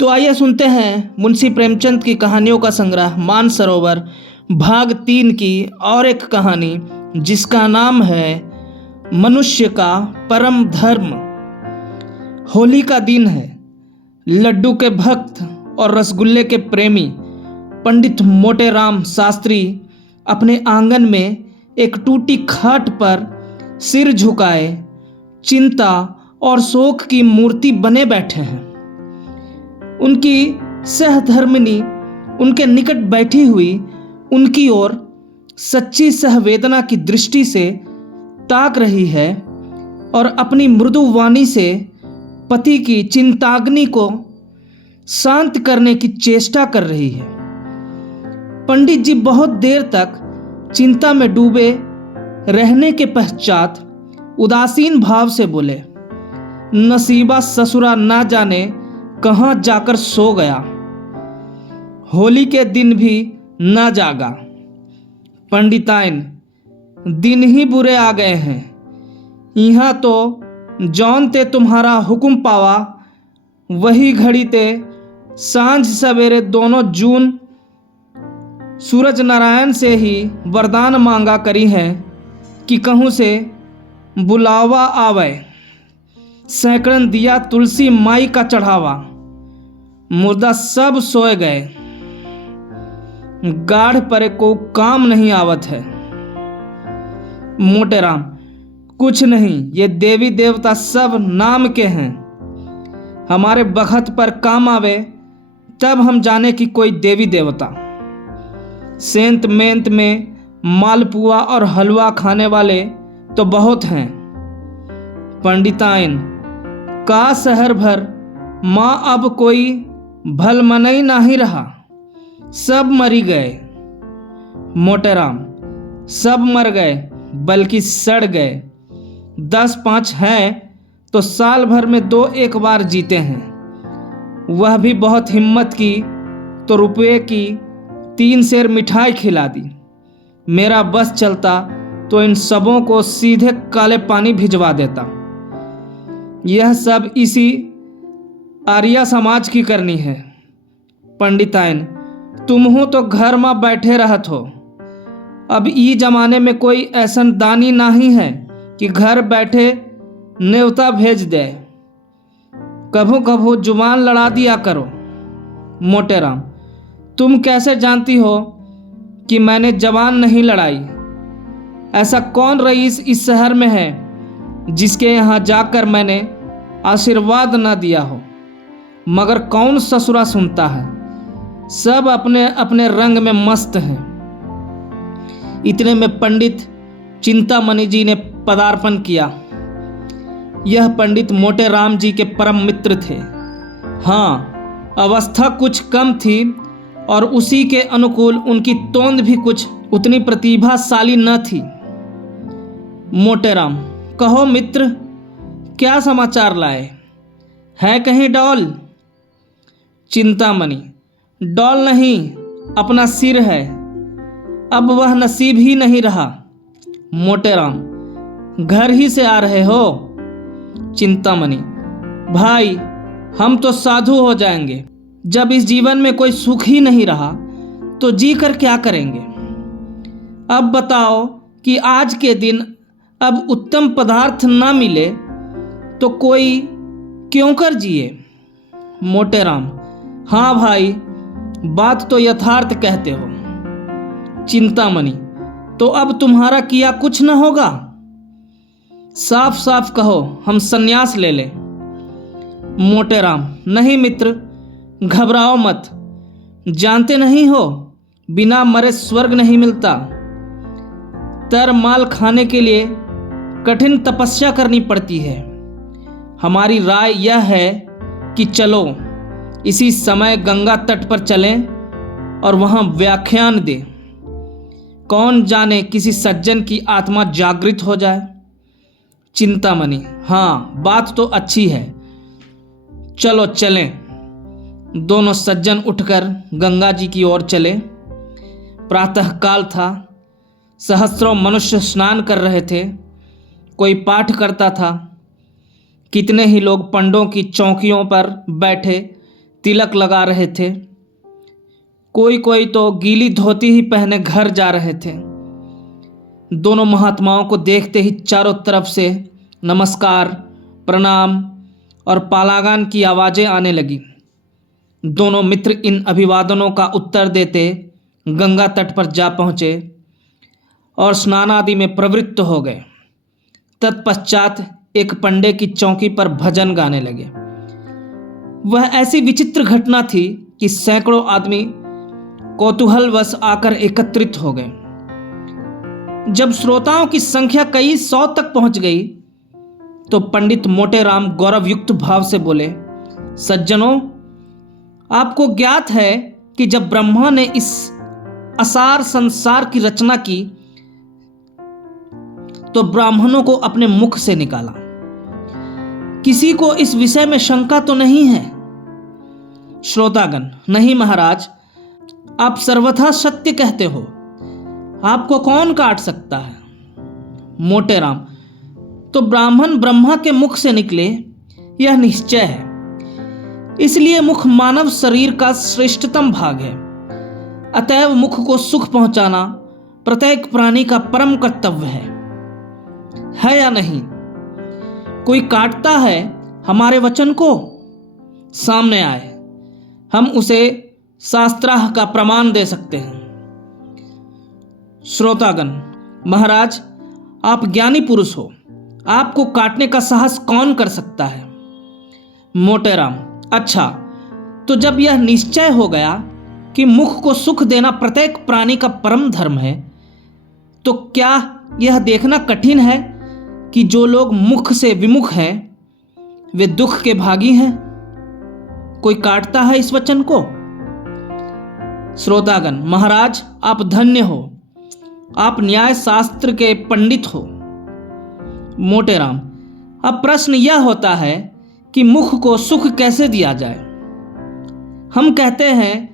तो आइए सुनते हैं मुंशी प्रेमचंद की कहानियों का संग्रह मानसरोवर भाग 3 की और एक कहानी जिसका नाम है मनुष्य का परम धर्म। होली का दिन है। लड्डू के भक्त और रसगुल्ले के प्रेमी पंडित मोटेराम शास्त्री अपने आंगन में एक टूटी खाट पर सिर झुकाए चिंता और शोक की मूर्ति बने बैठे हैं। उनकी सहधर्मिणी उनके निकट बैठी हुई उनकी ओर सच्ची सहवेदना की दृष्टि से ताक रही है और अपनी मृदु वाणी से पति की चिंताग्नि को शांत करने की चेष्टा कर रही है। पंडित जी बहुत देर तक चिंता में डूबे रहने के पश्चात उदासीन भाव से बोले, नसीबा ससुरा ना जाने कहाँ जाकर सो गया, होली के दिन भी ना जागा। पंडिताइन, दिन ही बुरे आ गए हैं। यहाँ तो जौन ते तुम्हारा हुक्म पावा वही घड़ी ते सांझ सवेरे दोनों जून सूरज नारायण से ही वरदान मांगा करी है कि कहूँ से बुलावा आवे, सैकड़न दिया तुलसी माई का चढ़ावा, मुर्दा सब सोए गए, गाढ़ परे को काम नहीं आवत है। मोटेराम, कुछ नहीं, ये देवी देवता सब नाम के हैं। हमारे बखत पर काम आवे तब हम जाने कि कोई देवी देवता। सेंत मेंत में मालपुआ और हलवा खाने वाले तो बहुत हैं। पंडिताइन, का शहर भर माँ अब कोई भलमनई नहीं रहा, सब मरी गए। मोटेराम, सब मर गए बल्कि सड़ गए। 10-5 हैं तो साल भर में 2-1 बार जीते हैं, वह भी बहुत हिम्मत की तो रुपये की 3 सेर मिठाई खिला दी। मेरा बस चलता तो इन सबों को सीधे काले पानी भिजवा देता। यह सब इसी आर्या समाज की करनी है। पंडिताइन, तुम हो तो घर में बैठे रहत हो। अब ई जमाने में कोई ऐसन दानी नहीं है कि घर बैठे न्योता भेज दे। कभू कभू जुबान लड़ा दिया करो। मोटेराम, तुम कैसे जानती हो कि मैंने जबान नहीं लड़ाई? ऐसा कौन रईस इस शहर में है जिसके यहाँ जाकर मैंने आशीर्वाद न दिया हो? मगर कौन ससुरा सुनता है, सब अपने अपने रंग में मस्त हैं। इतने में पंडित चिंतामणि जी ने पदार्पण किया। यह पंडित मोटेराम जी के परम मित्र थे। हाँ, अवस्था कुछ कम थी और उसी के अनुकूल उनकी तोंद भी कुछ उतनी प्रतिभाशाली न थी। मोटेराम, कहो मित्र, क्या समाचार लाए? है कहीं डॉल? चिंतामणि, डॉल नहीं, अपना सिर है। अब वह नसीब ही नहीं रहा। मोटेराम, घर ही से आ रहे हो? चिंतामणि, भाई हम तो साधु हो जाएंगे। जब इस जीवन में कोई सुख ही नहीं रहा तो जी कर क्या करेंगे? अब बताओ कि आज के दिन अब उत्तम पदार्थ ना मिले तो कोई क्यों कर जिए? मोटेराम, हाँ भाई, बात तो यथार्थ कहते हो। चिंतामणि, तो अब तुम्हारा किया कुछ न होगा? साफ साफ कहो, हम संन्यास ले लें। मोटेराम, नहीं मित्र, घबराओ मत। जानते नहीं हो, बिना मरे स्वर्ग नहीं मिलता। तर माल खाने के लिए कठिन तपस्या करनी पड़ती है। हमारी राय यह है कि चलो इसी समय गंगा तट पर चलें और वहां व्याख्यान दें। कौन जाने किसी सज्जन की आत्मा जागृत हो जाए। चिंतामणि, हाँ, बात तो अच्छी है, चलो चलें। दोनों सज्जन उठकर गंगा जी की ओर चले। प्रातःकाल था। सहस्रों मनुष्य स्नान कर रहे थे। कोई पाठ करता था। कितने ही लोग पंडों की चौकियों पर बैठे तिलक लगा रहे थे, कोई कोई तो गीली धोती ही पहने घर जा रहे थे। दोनों महात्माओं को देखते ही चारों तरफ से नमस्कार, प्रणाम और पालागान की आवाज़ें आने लगी। दोनों मित्र इन अभिवादनों का उत्तर देते गंगा तट पर जा पहुँचे और स्नान आदि में प्रवृत्त हो गए। तत्पश्चात एक पंडे की चौकी पर भजन गाने लगे। वह ऐसी विचित्र घटना थी कि सैकड़ों आदमी कौतूहलवश आकर एकत्रित हो गए। जब श्रोताओं की संख्या कई 100 तक पहुंच गई तो पंडित मोटेराम गौरवयुक्त भाव से बोले, सज्जनों, आपको ज्ञात है कि जब ब्रह्मा ने इस असार संसार की रचना की तो ब्राह्मणों को अपने मुख से निकाला। किसी को इस विषय में शंका तो नहीं है? श्रोतागण, नहीं महाराज, आप सर्वथा सत्य कहते हो, आपको कौन काट सकता है? मोटेराम, तो ब्राह्मण ब्रह्मा के मुख से निकले यह निश्चय है, इसलिए मुख मानव शरीर का श्रेष्ठतम भाग है। अतएव मुख को सुख पहुंचाना प्रत्येक प्राणी का परम कर्तव्य है या नहीं? कोई काटता है हमारे वचन को, सामने आए, हम उसे शास्त्राह का प्रमाण दे सकते हैं। श्रोतागण, महाराज, आप ज्ञानी पुरुष हो, आपको काटने का साहस कौन कर सकता है? मोटेराम, अच्छा, तो जब यह निश्चय हो गया कि मुख को सुख देना प्रत्येक प्राणी का परम धर्म है, तो क्या यह देखना कठिन है कि जो लोग मुख से विमुख हैं वे दुख के भागी हैं? कोई काटता है इस वचन को? श्रोतागण, महाराज, आप धन्य हो, आप न्याय शास्त्र के पंडित हो। मोटेराम, अब प्रश्न यह होता है कि मुख को सुख कैसे दिया जाए? हम कहते हैं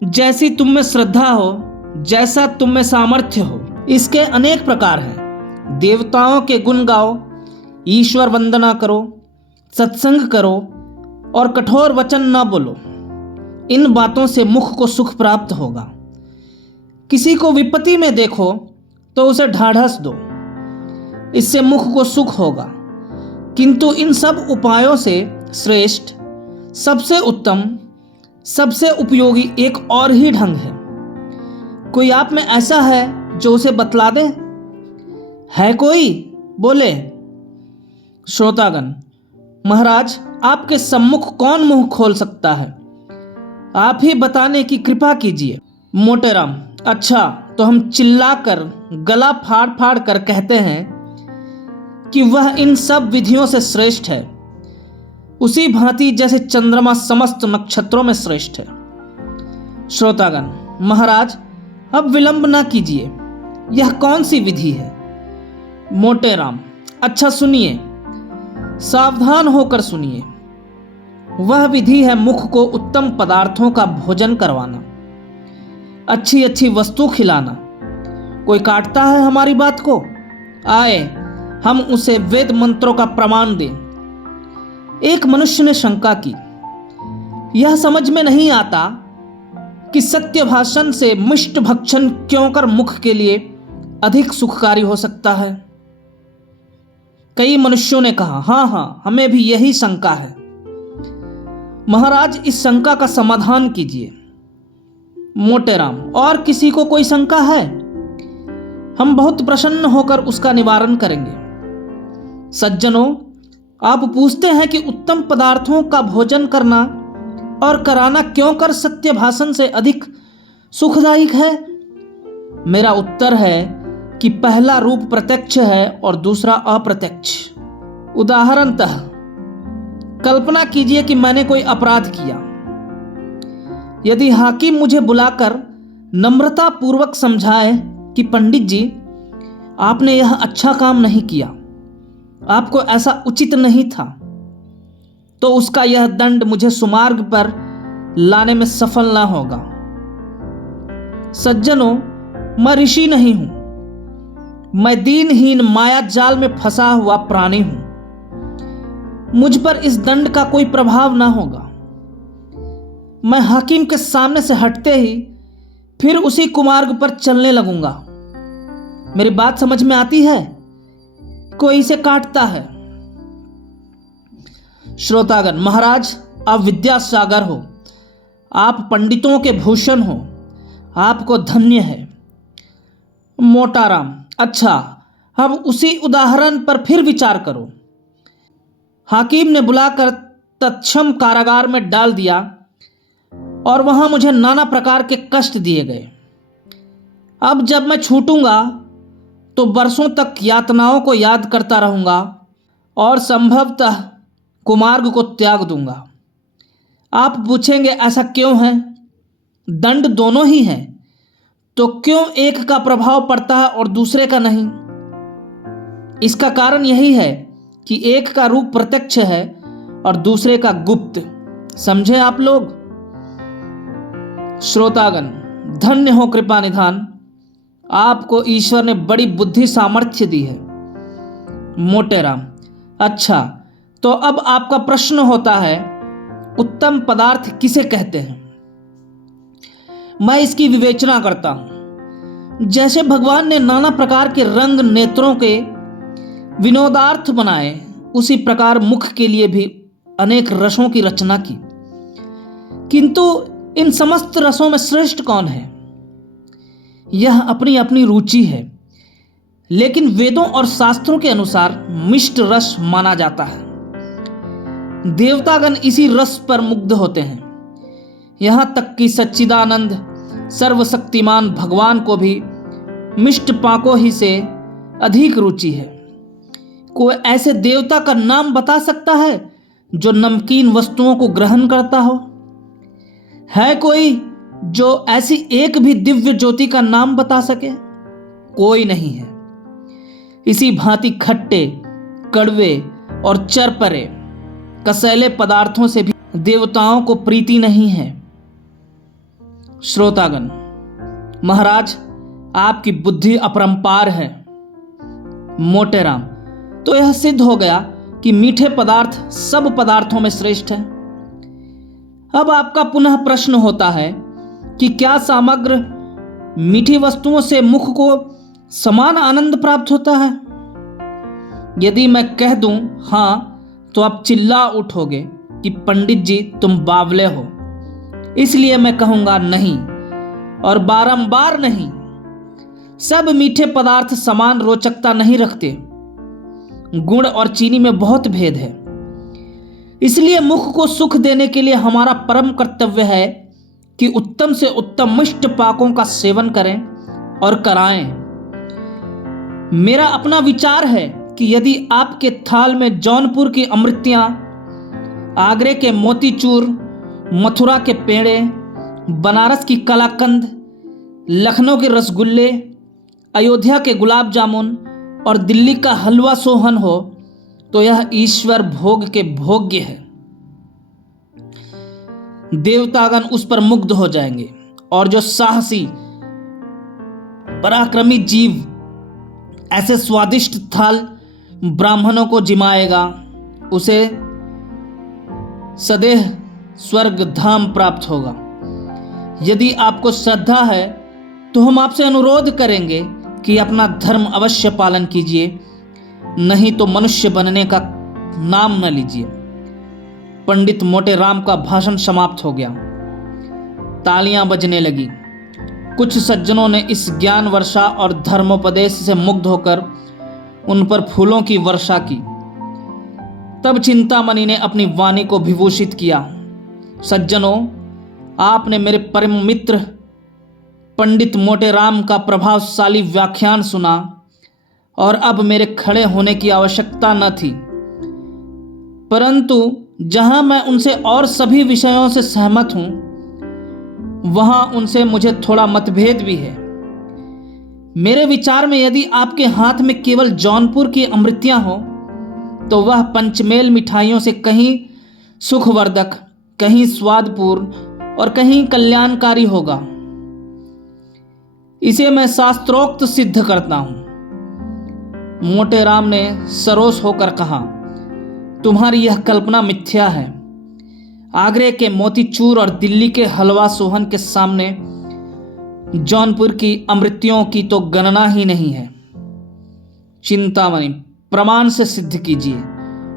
जैसी तुम में श्रद्धा हो, जैसा तुम में सामर्थ्य हो। इसके अनेक प्रकार हैं। देवताओं के गुण गाओ, ईश्वर वंदना करो, सत्संग करो और कठोर वचन न बोलो। इन बातों से मुख को सुख प्राप्त होगा। किसी को विपत्ति में देखो तो उसे ढाढ़स दो, इससे मुख को सुख होगा। किंतु इन सब उपायों से श्रेष्ठ, सबसे उत्तम, सबसे उपयोगी एक और ही ढंग है। कोई आप में ऐसा है जो उसे बतला दे? है कोई? बोले। श्रोतागण, महाराज, आपके सम्मुख कौन मुंह खोल सकता है? आप ही बताने की कृपा कीजिए। मोटेराम, अच्छा, तो हम चिल्लाकर गला फाड़ फाड़ कर कहते हैं कि वह इन सब विधियों से श्रेष्ठ है, उसी भांति जैसे चंद्रमा समस्त नक्षत्रों में श्रेष्ठ है। श्रोतागण, महाराज, अब विलंब ना कीजिए, यह कौन सी विधि है? मोटेराम, अच्छा सुनिए, सावधान होकर सुनिए। वह विधि है मुख को उत्तम पदार्थों का भोजन करवाना, अच्छी अच्छी वस्तु खिलाना। कोई काटता है हमारी बात को? आए, हम उसे वेद मंत्रों का प्रमाण दें। एक मनुष्य ने शंका की, यह समझ में नहीं आता कि सत्य भाषण से मिष्ट भक्षण क्यों कर मुख के लिए अधिक सुखकारी हो सकता है। कई मनुष्यों ने कहा, हाँ, हमें भी यही शंका है। महाराज, इस शंका का समाधान कीजिए। मोटेराम, और किसी को कोई शंका है? हम बहुत प्रसन्न होकर उसका निवारण करेंगे। सज्जनों, आप पूछते हैं कि उत्तम पदार्थों का भोजन करना और कराना क्यों कर सत्य भाषण से अधिक सुखदायक है? मेरा उत्तर है कि पहला रूप प्रत्यक्ष है और दूसरा अप्रत्यक्ष। उदाहरणतः कल्पना कीजिए कि मैंने कोई अपराध किया। यदि हाकिम मुझे बुलाकर नम्रता पूर्वक समझाए कि पंडित जी, आपने यह अच्छा काम नहीं किया, आपको ऐसा उचित नहीं था, तो उसका यह दंड मुझे सुमार्ग पर लाने में सफल ना होगा। सज्जनों, मैं ऋषि नहीं हूं, मैं दीनहीन माया जाल में फंसा हुआ प्राणी हूं। मुझ पर इस दंड का कोई प्रभाव ना होगा। मैं हाकिम के सामने से हटते ही फिर उसी कुमार्ग पर चलने लगूंगा। मेरी बात समझ में आती है? कोई इसे काटता है। श्रोतागण, महाराज आप विद्या सागर हो, आप पंडितों के भूषण हो, आपको धन्य है। मोटाराम, अच्छा अब उसी उदाहरण पर फिर विचार करो। हाकिम ने बुलाकर तत्क्षम कारागार में डाल दिया और वहां मुझे नाना प्रकार के कष्ट दिए गए। अब जब मैं छूटूंगा तो बरसों तक यातनाओं को याद करता रहूंगा और संभवतः कुमार्ग को त्याग दूंगा। आप पूछेंगे ऐसा क्यों है? दंड दोनों ही हैं, तो क्यों एक का प्रभाव पड़ता है और दूसरे का नहीं? इसका कारण यही है कि एक का रूप प्रत्यक्ष है और दूसरे का गुप्त। समझे आप लोग? श्रोतागण, धन्य हो कृपा निधान, आपको ईश्वर ने बड़ी बुद्धि सामर्थ्य दी है। मोटेराम, अच्छा तो अब आपका प्रश्न होता है उत्तम पदार्थ किसे कहते हैं? मैं इसकी विवेचना करता हूं। जैसे भगवान ने नाना प्रकार के रंग नेत्रों के विनोदार्थ बनाए, उसी प्रकार मुख के लिए भी अनेक रसों की रचना की। किंतु इन समस्त रसों में श्रेष्ठ कौन है? यह अपनी अपनी रुचि है, लेकिन वेदों और शास्त्रों के अनुसार मिष्ट रस माना जाता है। देवतागण इसी रस पर मुग्ध होते हैं। यहां तक कि सच्चिदानंद सर्वशक्तिमान भगवान को भी मिष्ट पाकों ही से अधिक रुचि है। कोई ऐसे देवता का नाम बता सकता है जो नमकीन वस्तुओं को ग्रहण करता हो? है कोई जो ऐसी एक भी दिव्य ज्योति का नाम बता सके? कोई नहीं है। इसी भांति खट्टे, कड़वे और चरपरे कसैले पदार्थों से भी देवताओं को प्रीति नहीं है। श्रोतागण, महाराज आपकी बुद्धि अपरंपार है। मोटेराम, तो यह सिद्ध हो गया कि मीठे पदार्थ सब पदार्थों में श्रेष्ठ है। अब आपका पुनः प्रश्न होता है कि क्या समग्र मीठी वस्तुओं से मुख को समान आनंद प्राप्त होता है? यदि मैं कह दूं हां, तो आप चिल्ला उठोगे कि पंडित जी तुम बावले हो। इसलिए मैं कहूंगा नहीं, और बारंबार नहीं। सब मीठे पदार्थ समान रोचकता नहीं रखते। गुड़ और चीनी में बहुत भेद है। इसलिए मुख को सुख देने के लिए हमारा परम कर्तव्य है कि उत्तम से उत्तम मिष्ट पाकों का सेवन करें और कराएं। मेरा अपना विचार है कि यदि आपके थाल में जौनपुर की अमृतियां, आगरे के मोतीचूर, मथुरा के पेड़े, बनारस की कलाकंद, लखनऊ के रसगुल्ले, अयोध्या के गुलाब जामुन और दिल्ली का हलवा सोहन हो, तो यह ईश्वर भोग के भोग्य है। देवतागण उस पर मुग्ध हो जाएंगे, और जो साहसी पराक्रमी जीव ऐसे स्वादिष्ट थाल ब्राह्मणों को जिमाएगा, उसे सदैव स्वर्ग धाम प्राप्त होगा। यदि आपको श्रद्धा है तो हम आपसे अनुरोध करेंगे कि अपना धर्म अवश्य पालन कीजिए, नहीं तो मनुष्य बनने का नाम न लीजिए। पंडित मोटेराम का भाषण समाप्त हो गया। तालियां बजने लगी। कुछ सज्जनों ने इस ज्ञान वर्षा और धर्मोपदेश से मुग्ध होकर उन पर फूलों की वर्षा की। तब चिंतामणि ने अपनी वाणी को विभूषित किया। सज्जनों, आपने मेरे परम मित्र पंडित मोटेराम का प्रभावशाली व्याख्यान सुना, और अब मेरे खड़े होने की आवश्यकता न थी। परंतु जहां मैं उनसे और सभी विषयों से सहमत हूं, वहां उनसे मुझे थोड़ा मतभेद भी है। मेरे विचार में यदि आपके हाथ में केवल जौनपुर की अमृतियां हो, तो वह पंचमेल मिठाइयों से कहीं सुखवर्धक, कहीं स्वादपूर्ण और कहीं कल्याणकारी होगा। इसे मैं शास्त्रोक्त सिद्ध करता हूं। मोटेराम ने सरोस होकर कहा, तुम्हारी यह कल्पना मिथ्या है। आगरे के मोतीचूर और दिल्ली के हलवा सोहन के सामने जौनपुर की अमृतियों की तो गणना ही नहीं है। चिंतामणि, प्रमाण से सिद्ध कीजिए।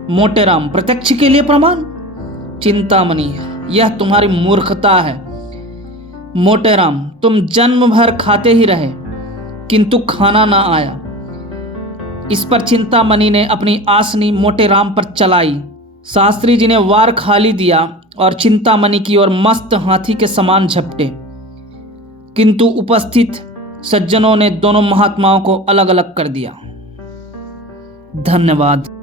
मोटेराम, प्रत्यक्ष के लिए प्रमाण? चिंतामणि, यह तुम्हारी मूर्खता है। मोटेराम, तुम जन्म भर खाते ही रहे किंतु खाना ना आया। इस पर चिंतामणि ने अपनी आसनी मोटेराम पर चलाई। शास्त्री जी ने वार खाली दिया और चिंतामणि की ओर मस्त हाथी के समान झपटे, किंतु उपस्थित सज्जनों ने दोनों महात्माओं को अलग अलग कर दिया। धन्यवाद।